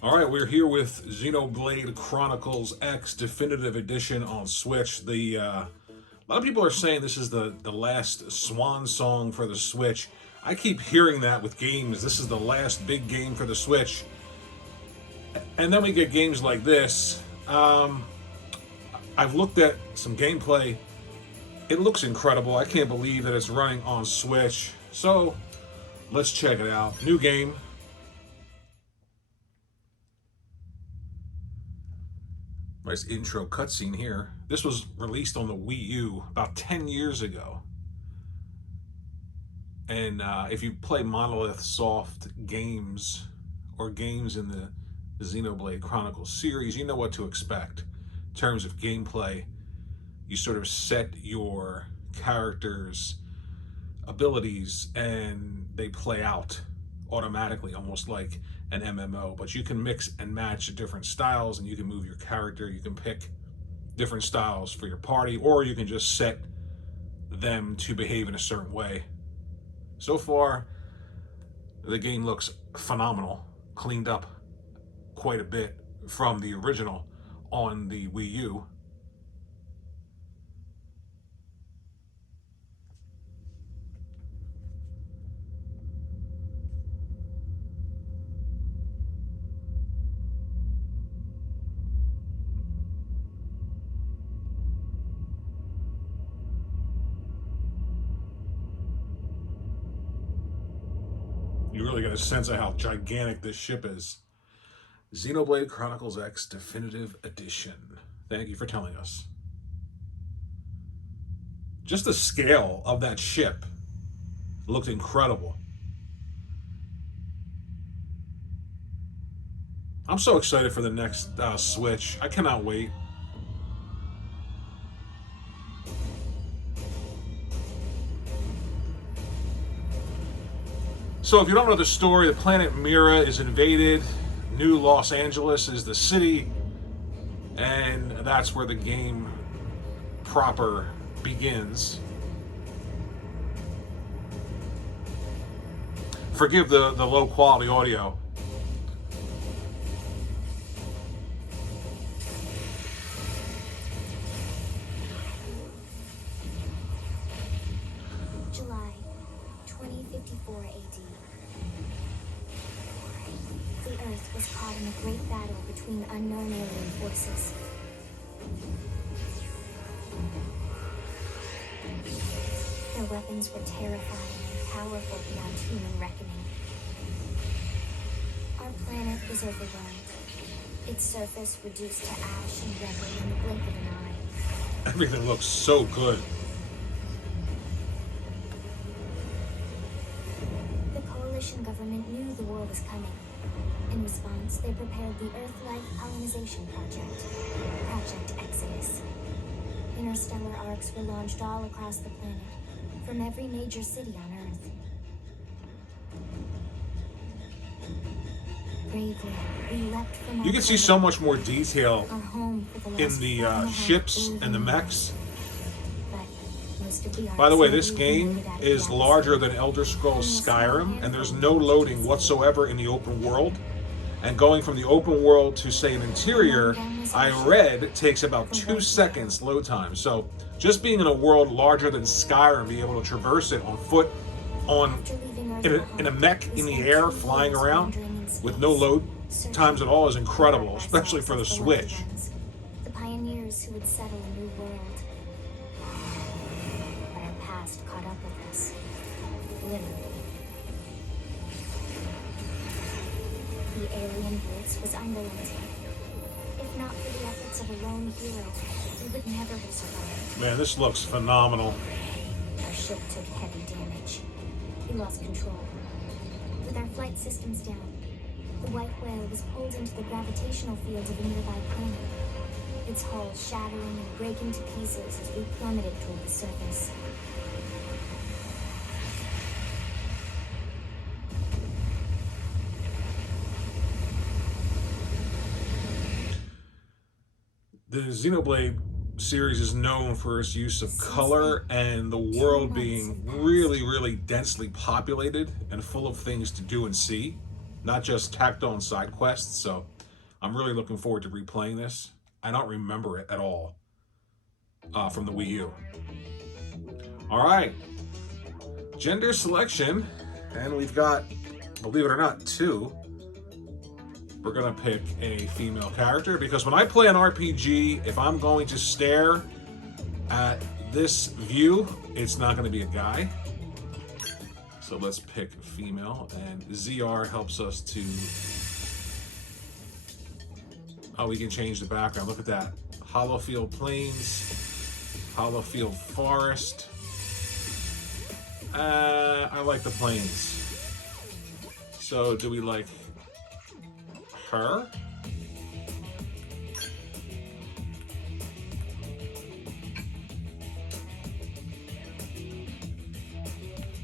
All right, we're here with Xenoblade Chronicles X Definitive Edition on Switch. A lot of people are saying this is the last swan song for the Switch. I keep hearing that with games. This is the last big game for the Switch, and then we get games like this. I've looked at some gameplay. It looks incredible. I can't believe that it's running on Switch. So let's check it out. New game. Nice intro cutscene here. This was released on the Wii U about 10 years ago. And if you play Monolith Soft games or games in the Xenoblade Chronicles series, you know what to expect. In terms of gameplay, you sort of set your character's abilities and they play out automatically, almost like an MMO. But you can mix and match different styles and you can move your character. You can pick different styles for your party, or you can just set them to behave in a certain way. So far, the game looks phenomenal, cleaned up quite a bit from the original on the Wii U. You really get a sense of how gigantic this ship is. Xenoblade Chronicles X Definitive Edition. Thank you for telling us. Just the scale of that ship looked incredible. I'm so excited for the next Switch. I cannot wait. So if you don't know the story, the planet Mira is invaded. New Los Angeles is the city, and that's where the game proper begins. Forgive the low quality audio. July 2054 AD. The Earth was caught in a great battle between unknown alien forces. Their weapons were terrifying and powerful beyond human reckoning. Our planet was overwhelmed. Its surface reduced to ash and rubble in the blink of an eye. Everything looks so good. The coalition government knew the war was coming. In response, they prepared the Earth-like colonization project, Project Exodus. Interstellar arcs were launched all across the planet, from every major city on Earth. Bravely, we leapt from You can see so much more detail our home for the in last the 4.5 ships and the billion mechs. But most of the By the way, arcs this never game even made it out of is the larger atmosphere. than Elder Scrolls Skyrim, and there's no loading whatsoever in the open world. And going from the open world to, say, an interior, I read, takes about 2 seconds load time. So just being in a world larger than Skyrim, being able to traverse it on foot, After leaving Earth in a behind, mech we in the spent air, 2 flying years around, wandering in with no space, load searching times at all is incredible, for especially for the ourselves Switch. and ones, the pioneers who would settle a new world. But our past caught up with us, literally. The alien blitz was unrelenting. If not for the efforts of a lone hero, we would never have survived. Man, this looks phenomenal. Our ship took heavy damage. We lost control. With our flight systems down, the white whale was pulled into the gravitational field of a nearby planet, its hull shattering and breaking to pieces as we plummeted toward the surface. The Xenoblade series is known for its use of color and the world being really, really densely populated and full of things to do and see. not just tacked on side quests. So I'm really looking forward to replaying this. I don't remember it at all from the Wii U. All right, gender selection, and we've got, believe it or not, two. We're gonna pick a female character because when I play an RPG, if I'm going to stare at this view, it's not gonna be a guy. So let's pick female, and ZR helps us to, oh, we can change the background. Look at that. Hollowfield Plains, Hollowfield Forest. I like the plains. So do we like her?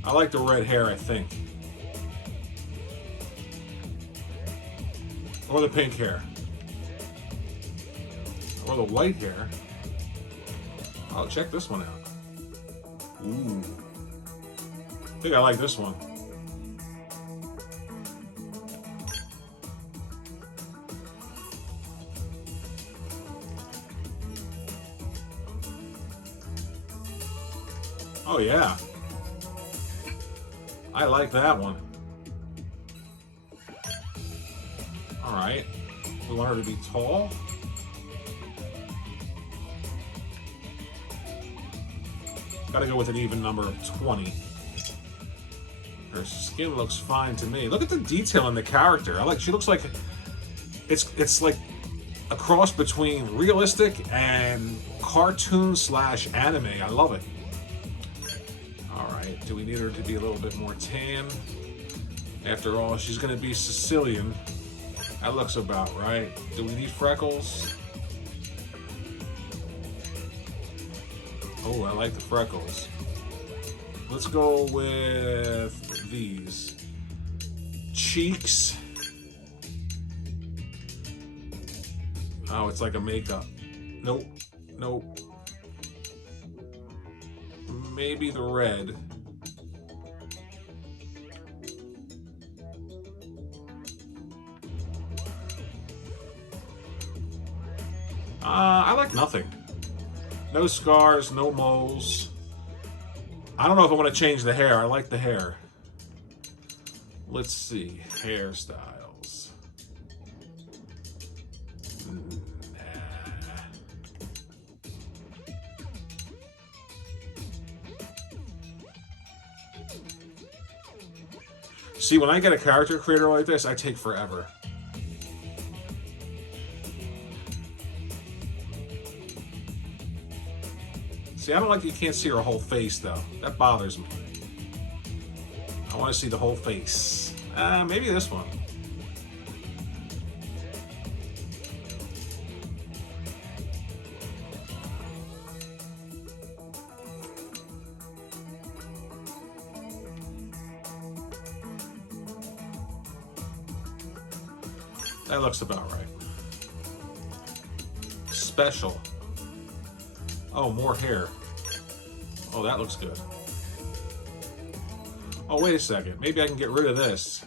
I like the red hair, I think. Or the pink hair. Or the white hair. Oh, check this one out. Ooh. I think I like this one. Oh yeah. I like that one. All right. We want her to be tall. Gotta go with an even number of 20. Her skin looks fine to me. Look at the detail in the character. She looks like it's like a cross between realistic and cartoon / anime. I love it. All right, do we need her to be a little bit more tan? After all, she's gonna be Sicilian. That looks about right. Do we need freckles? Oh, I like the freckles. Let's go with these. Cheeks. Oh, it's like a makeup. Nope. Nope. Maybe the red. I like nothing. No scars, no moles. I don't know if I want to change the hair. I like the hair. Let's see. Hairstyles. Nah. See, when I get a character creator like this, I take forever. See, I don't like you can't see her whole face, though. That bothers me. I want to see the whole face. Maybe this one. That looks about right. Special. Oh, more hair. Oh, that looks good. Oh, wait a second. Maybe I can get rid of this.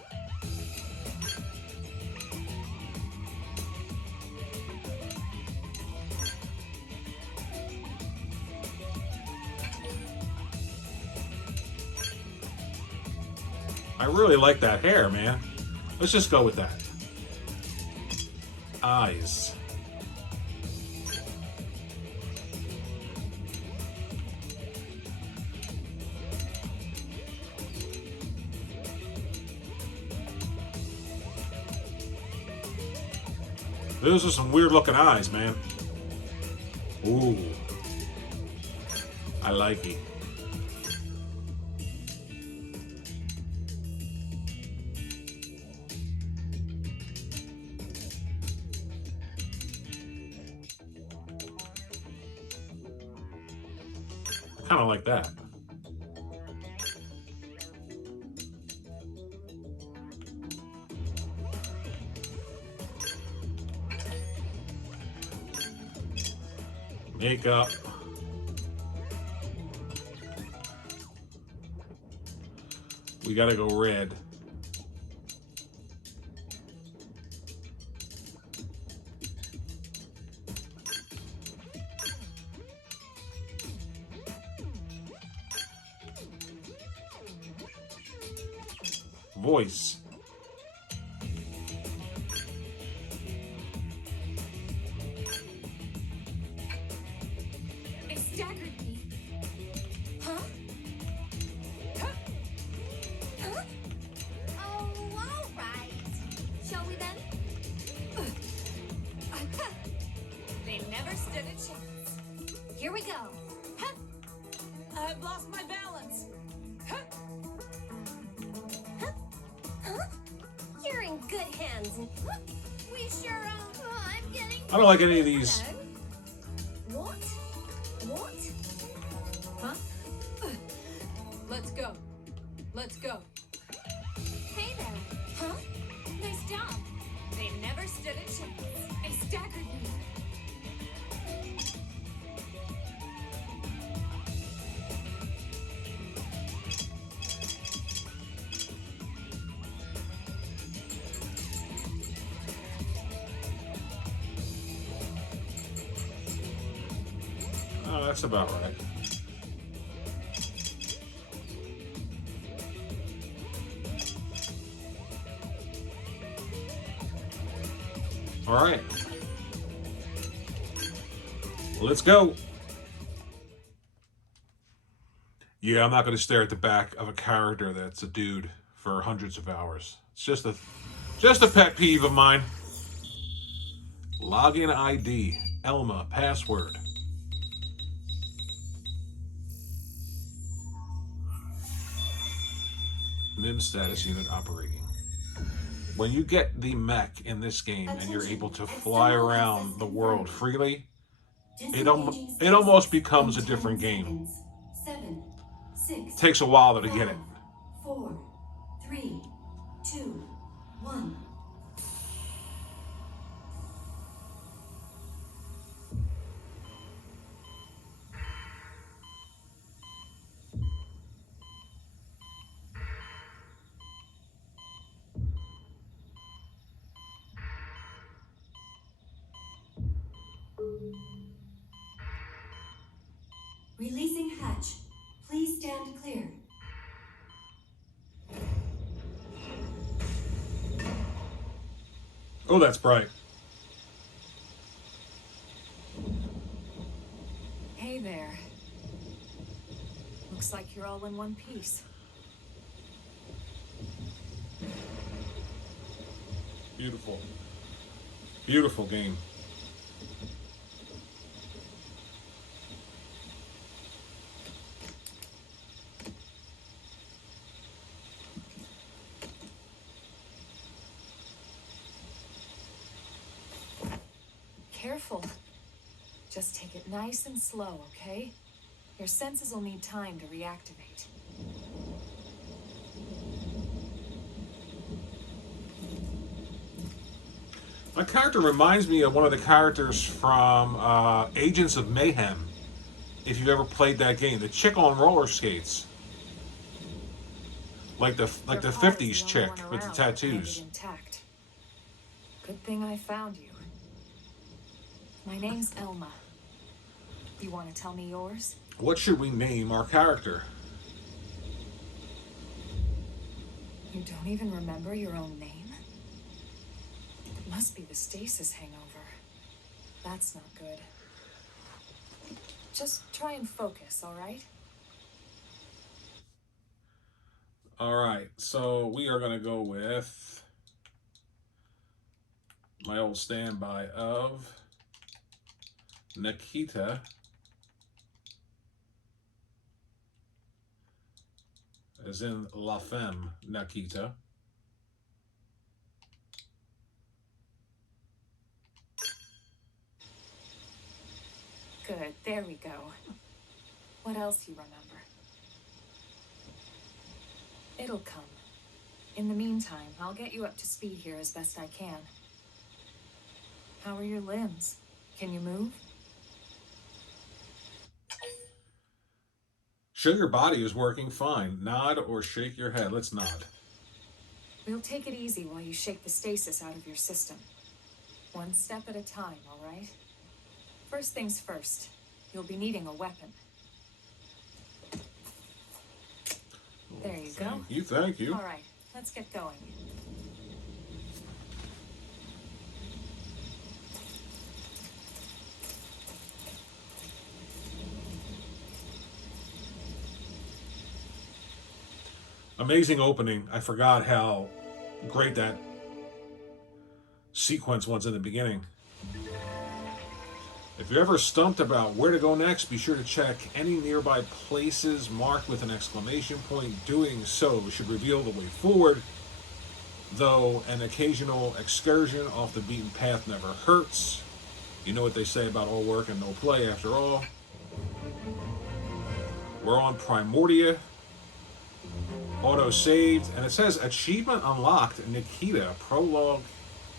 I really like that hair, man. Let's just go with that. Eyes. Those are some weird looking eyes, man. Ooh. I like it. I kind of like that. Makeup. We gotta go red. voice. It staggered me. Huh? Huh? Huh? Oh, all right. Shall we then? They never stood a chance. Here we go. Huh? I've lost my balance. Huh? Huh? You're in good hands. Huh? We sure are. Oh, I'm getting. I don't like any of these. Hello? What? What? Huh? Let's go. Let's go. Hey there. Huh? Nice job. They never stood a chance. They staggered me. Oh, that's about right. All right. Let's go. Yeah, I'm not going to stare at the back of a character that's a dude for hundreds of hours. It's just a pet peeve of mine. Login ID, Elma, password. MIM status unit operating. When you get the mech in this game and you're able to fly around the world freely, it almost becomes a different game. 7, 6. Takes a while though to get it. 4, 3, 2, 1. Releasing hatch. Please stand clear. Oh, that's bright. Hey there. Looks like you're all in one piece. Beautiful. Beautiful game. Careful. Just take it nice and slow, okay? Your senses will need time to reactivate. My character reminds me of one of the characters from Agents of Mayhem. If you've ever played that game, the chick on roller skates, like the Your car is '50s the chick only one with the around that made it tattoos. intact. Good thing I found you. My name's Elma. You want to tell me yours? What should we name our character? You don't even remember your own name? It must be the stasis hangover. That's not good. Just try and focus, all right? All right, so we are going to go with my old standby of Nikita. As in La Femme, Nikita. Good, there we go. What else you remember? It'll come. In the meantime, I'll get you up to speed here as best I can. How are your limbs? Can you move? Show your body is working fine. Nod or shake your head. Let's nod. We'll take it easy while you shake the stasis out of your system. One step at a time, all right? First things first, you'll be needing a weapon. There you go. Thank you. All right, Let's get going. Amazing opening. I forgot how great that sequence was in the beginning. If you're ever stumped about where to go next, be sure to check any nearby places marked with an exclamation point. Doing so should reveal the way forward, though an occasional excursion off the beaten path never hurts. You know what they say about all work and no play, after all. We're on Primordia. Auto saved, and it says achievement unlocked. Nikita, prologue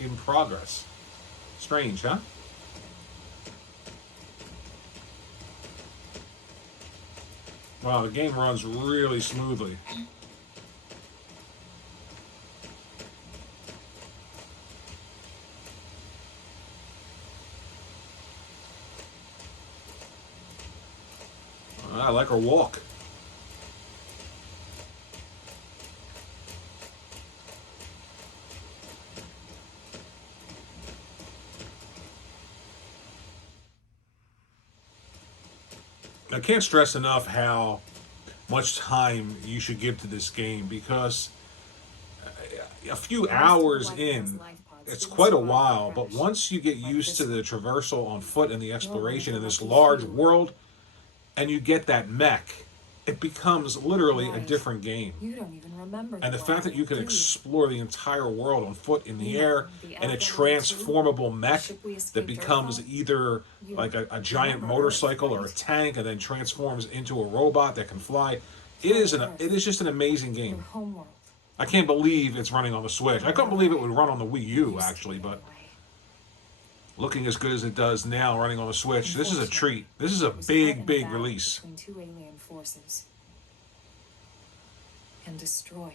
in progress. Strange, huh? Wow, the game runs really smoothly. I like her walk. I can't stress enough how much time you should give to this game, because a few hours in, it's quite a while, but once you get used to the traversal on foot and the exploration in this large world, and you get that mech, it becomes literally a different game. You don't even remember. And the fact that you can explore the entire world on foot in the air in a transformable mech that becomes either like a giant motorcycle or a tank, and then transforms into a robot that can fly. It is just an amazing game. I can't believe it's running on the Switch. I couldn't believe it would run on the Wii U, actually, but looking as good as it does now running on the Switch, this is a treat. This is a big, big release. Between two alien forces. And destroyed.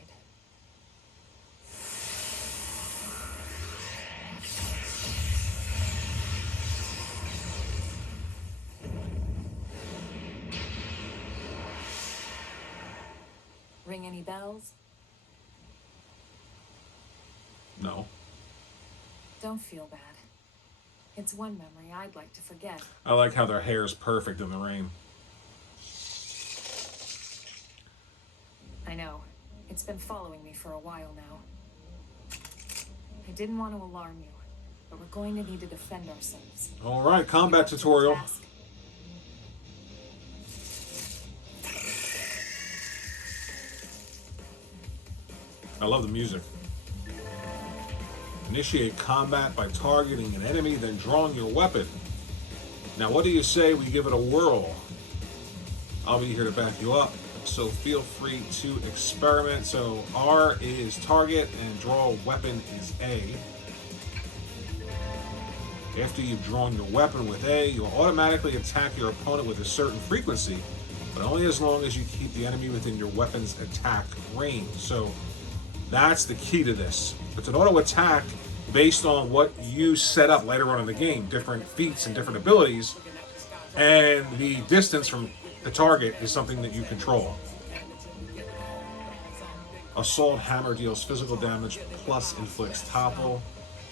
Ring any bells? No. Don't feel bad. It's one memory I'd like to forget. I like how their hair is perfect in the rain. I know. It's been following me for a while now. I didn't want to alarm you, but we're going to need to defend ourselves. All right, combat tutorial. I love the music. Initiate combat by targeting an enemy, then drawing your weapon. Now, what do you say we give it a whirl? I'll be here to back you up, so feel free to experiment. So R is target and draw weapon is A. After you've drawn your weapon with A, you'll automatically attack your opponent with a certain frequency, but only as long as you keep the enemy within your weapon's attack range. So that's the key to this. It's an auto attack based on what you set up later on in the game, different feats and different abilities, and the distance from the target is something that you control. Assault Hammer deals physical damage plus inflicts topple.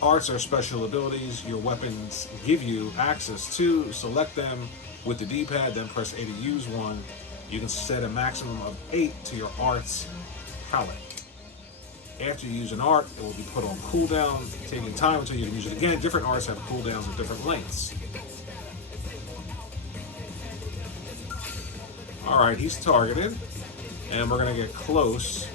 Arts are special abilities your weapons give you access to. Select them with the D-pad, then press A to use one. You can set a maximum of 8 to your arts palette. After you use an art, it will be put on cooldown, taking time until you can use it again. Different arts have cooldowns at different lengths. Alright, he's targeted, and we're going to get close.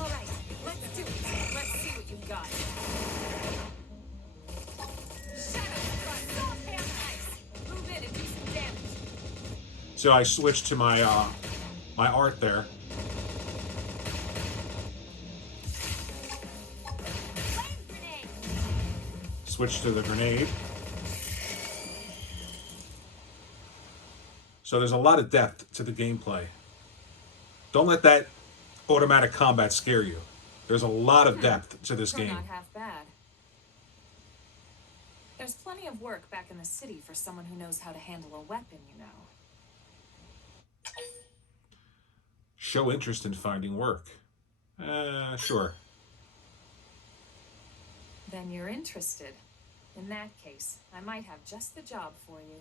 Alright, let's do it. Let's see what you've got. Move in and do some damage. So I switched to my art there. Switch to the grenade. So there's a lot of depth to the gameplay. Don't let that automatic combat scare you. There's a lot of depth to this game. Not half bad. There's plenty of work back in the city for someone who knows how to handle a weapon, you know. Show interest in finding work. Sure. Then you're interested. In that case, I might have just the job for you.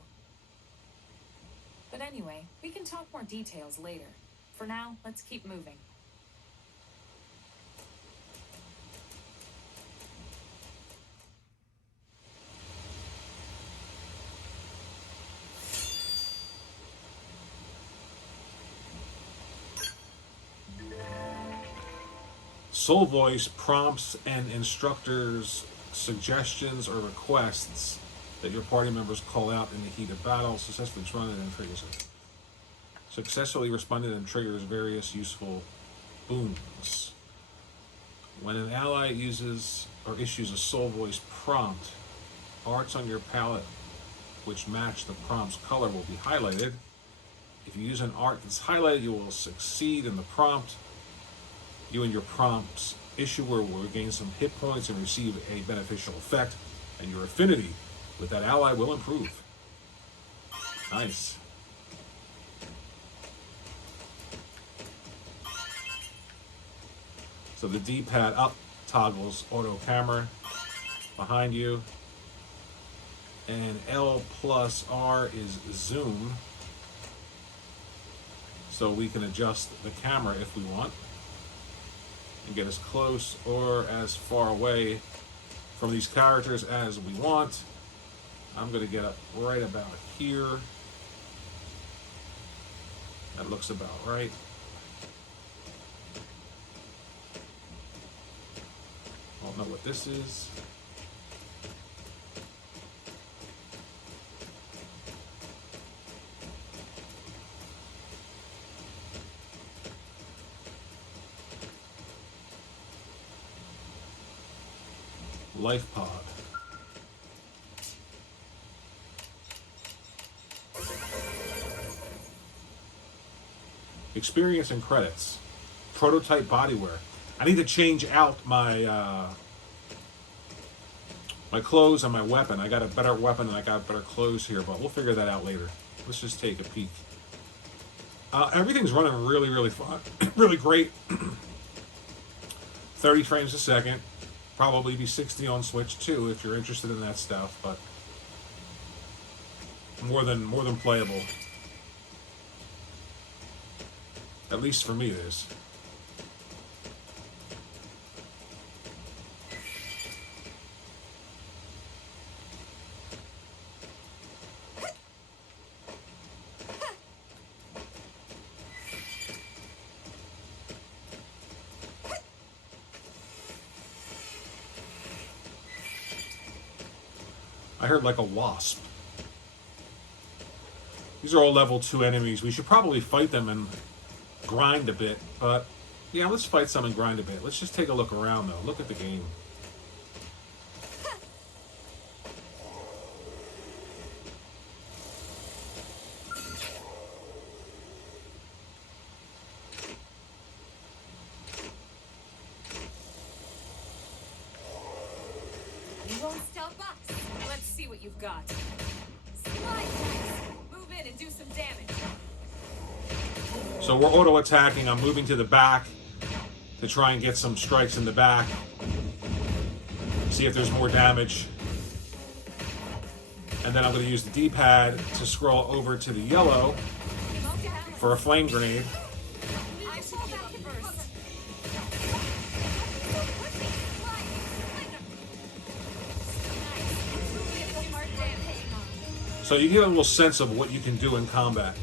But anyway, we can talk more details later. For now, let's keep moving. Soul Voice prompts and instructors suggestions or requests that your party members call out in the heat of battle. Successfully responded and triggers various useful boons. When an ally uses or issues a Soul Voice prompt, arts on your palette which match the prompt's color will be highlighted. If you use an art that's highlighted, you will succeed in the prompt. You and your prompt's issuer will gain some hit points and receive a beneficial effect, and your affinity with that ally will improve. Nice. So the D-pad up toggles auto camera behind you, and L plus R is zoom, so we can adjust the camera if we want and get as close or as far away from these characters as we want. I'm going to get up right about here. That looks about right. I don't know what this is. Life pod. Experience and credits. Prototype bodywear. I need to change out my my clothes and my weapon. I got a better weapon and I got better clothes here, but we'll figure that out later. Let's just take a peek. Everything's running really, really fun. Really great. 30 frames a second. Probably be 60 on Switch too if you're interested in that stuff, but more than playable. At least for me it is. I heard like a wasp. These are all level 2 enemies. We should probably fight them and grind a bit, but yeah, let's fight some and grind a bit. Let's just take a look around though. Look at the game. You won't stop us. Let's see what you've got. Slide dice. Move in and do some damage. So we're auto-attacking. I'm moving to the back to try and get some strikes in the back. See if there's more damage. And then I'm going to use the D-pad to scroll over to the yellow for a flame grenade. I fall back first. So you get a little sense of what you can do in combat.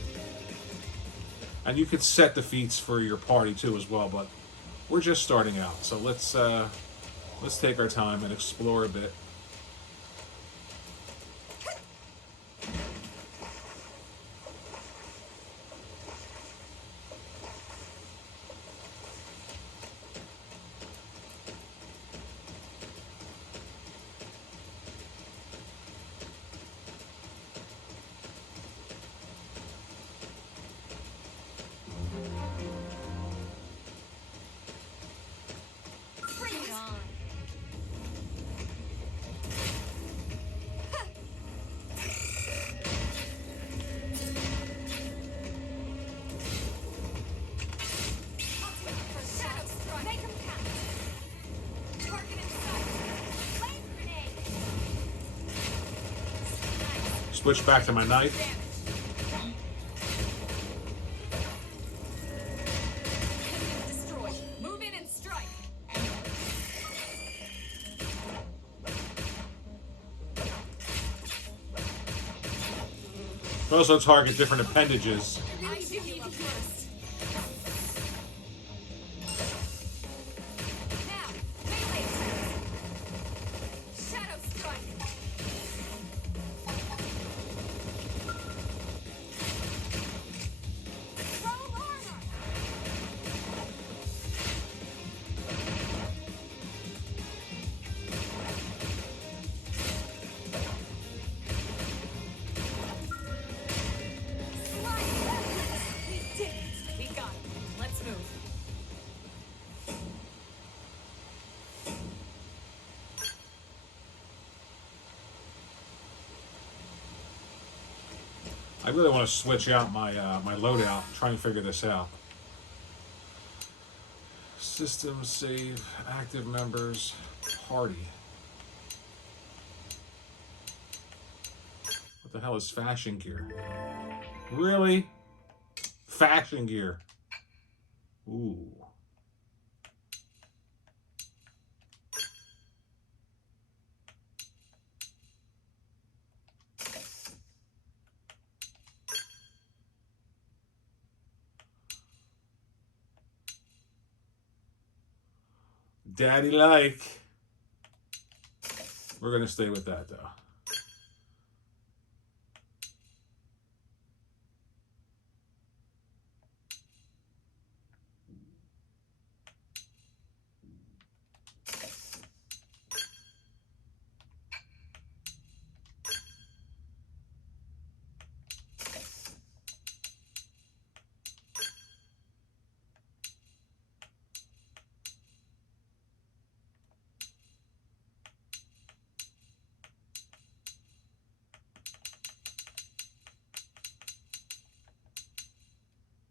And you could set the feats for your party too as well, but we're just starting out. So let's take our time and explore a bit. Switch back to my knife. Destroy. Move in and strike. Also target different appendages. I should heal up first. Now, melee attacks. Shadow strike. Roll armor. We did it. We got it. Let's move. I really want to switch out my my loadout. Try and figure this out. System save, active members, party. What the hell is fashion gear? Really? Fashion gear. Ooh. Daddy like. We're gonna stay with that though.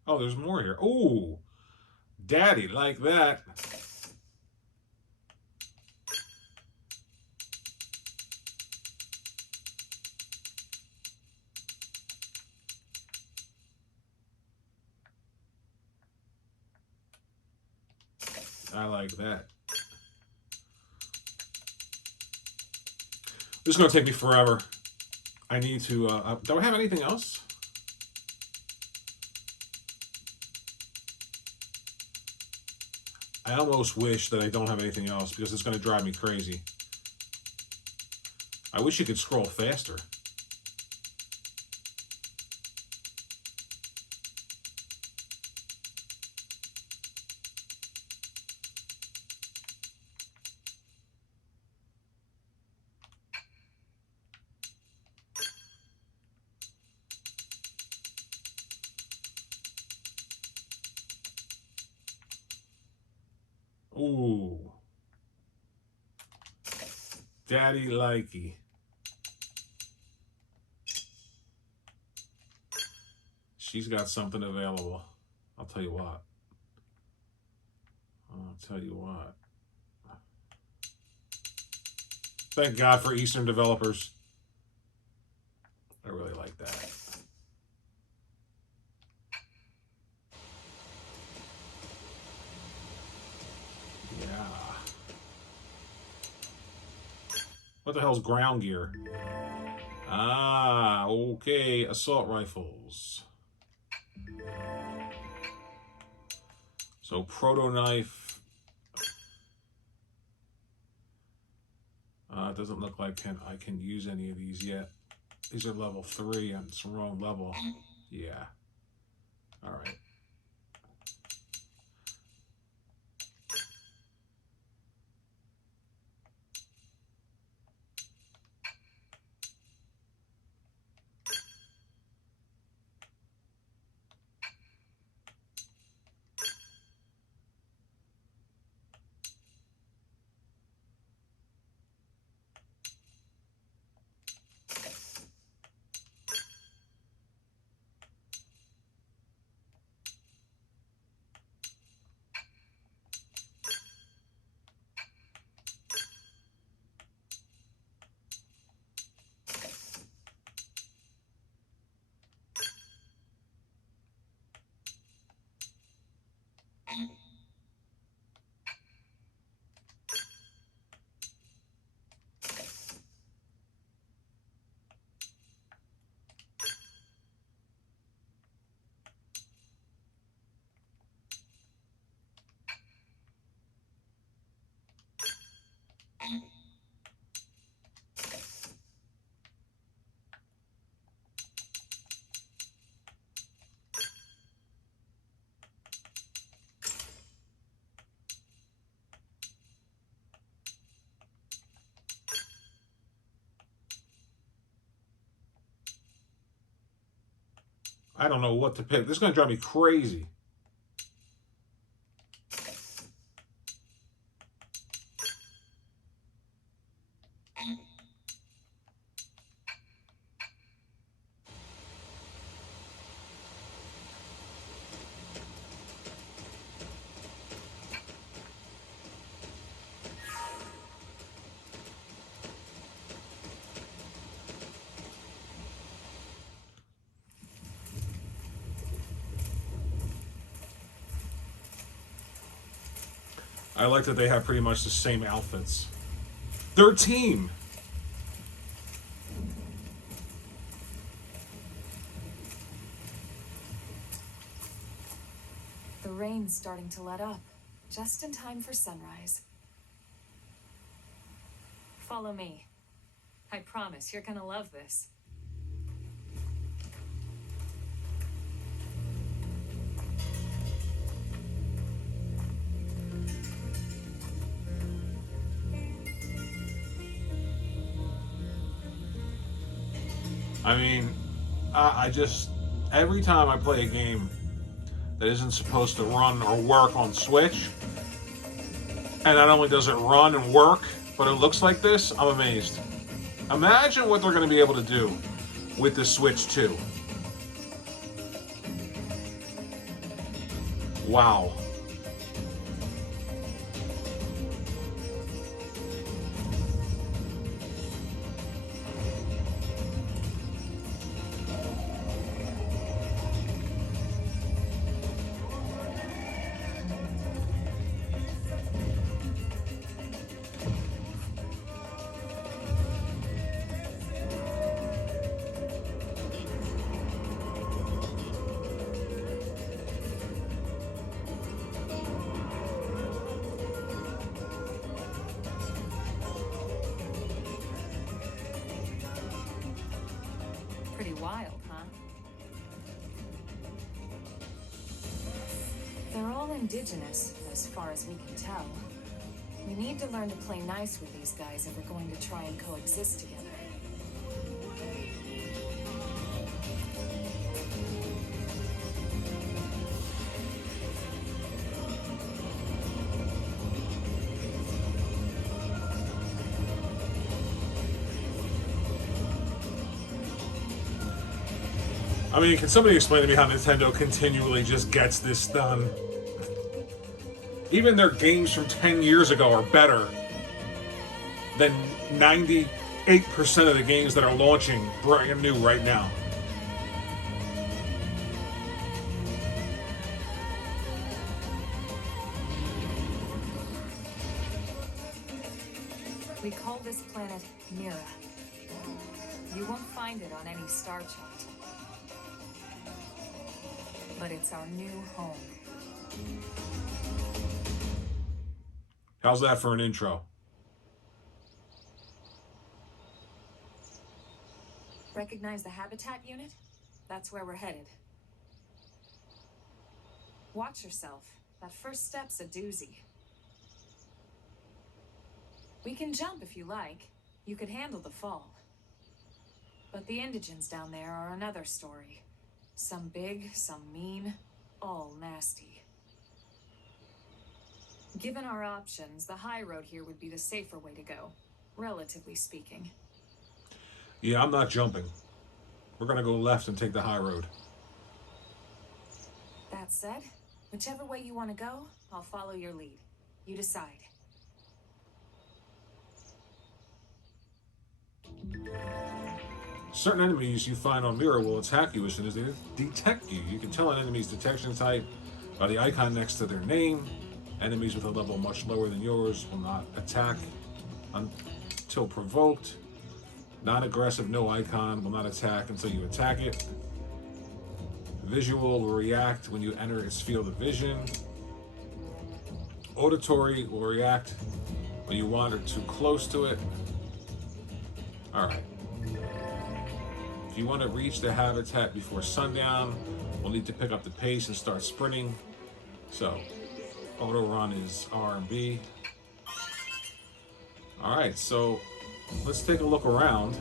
Oh, there's more here. Ooh, daddy like that. I like that. This is going to take me forever. I need to... do I have anything else? I almost wish that I don't have anything else because it's going to drive me crazy. I wish you could scroll faster. Ooh. Daddy likey. She's got something available. I'll tell you what. I'll tell you what. Thank God for Eastern developers. I really like that. Yeah. What the hell's ground gear? Ah, okay. Assault rifles. So proto knife. It doesn't look like I can use any of these yet. These are level 3 and it's the wrong level. Yeah. All right. I don't know what to pick. This is going to drive me crazy. I like that they have pretty much the same outfits. Their team. The rain's starting to let up, just in time for sunrise. Follow me. I promise you're gonna love this. I mean, I just, every time I play a game that isn't supposed to run or work on Switch, and not only does it run and work, but it looks like this, I'm amazed. Imagine what they're going to be able to do with the Switch 2. Wow. Pretty wild, huh? They're all indigenous, as far as we can tell. We need to learn to play nice with these guys if we're going to try and coexist together. I mean, can somebody explain to me how Nintendo continually just gets this done? Even their games from 10 years ago are better than 98% of the games that are launching brand new right now. We call this planet Mira. You won't find it on any star chart. But it's our new home. How's that for an intro? Recognize the habitat unit? That's where we're headed. Watch yourself. That first step's a doozy. We can jump if you like. You could handle the fall. But the indigents down there are another story. Some big, some mean, all nasty. Given our options, the high road here would be the safer way to go, relatively speaking. Yeah, I'm not jumping. We're gonna go left and take the high road. That said, whichever way you want to go, I'll follow your lead. You decide. Certain enemies you find on Mirror will attack you as soon as they detect you. You can tell an enemy's detection type by the icon next to their name. Enemies with a level much lower than yours will not attack until provoked. Non-aggressive, no icon will not attack until you attack it. Visual will react when you enter its field of vision. Auditory will react when you wander too close to it. Alright. If you want to reach the habitat before sundown, we'll need to pick up the pace and start sprinting. So, auto run is R and B. Alright, so let's take a look around.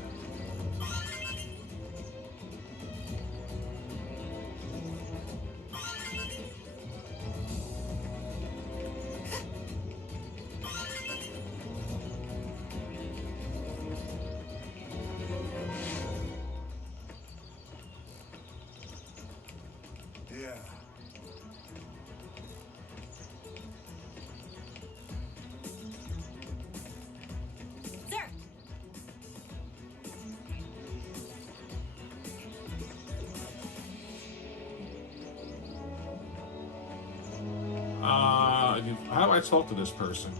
How do I talk to this person?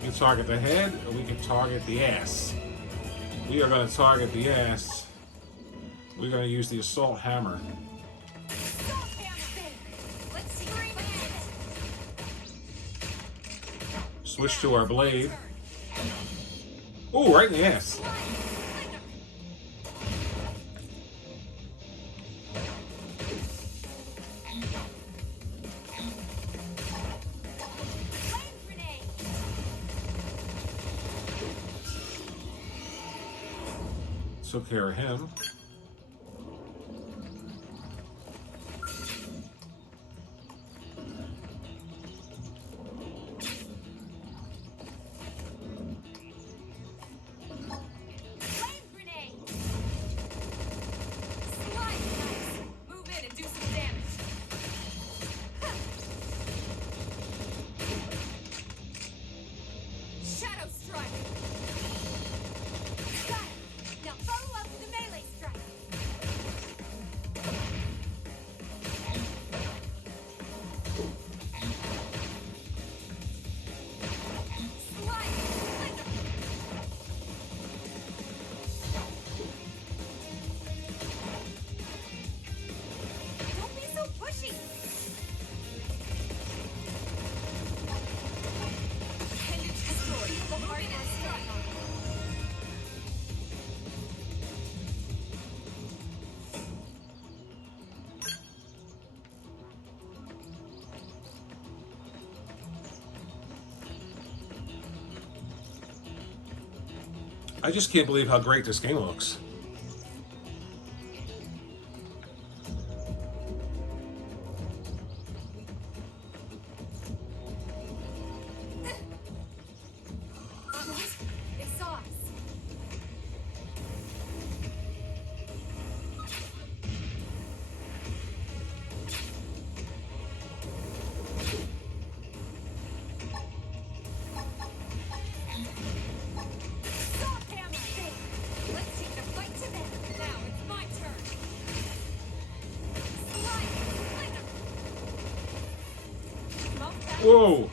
We can target the head, or we can target the ass. We are going to target the ass. We're going to use the assault hammer. Switch to our blade. Ooh, right in the ass. Took care of him. I just can't believe how great this game looks. They saw us. Whoa!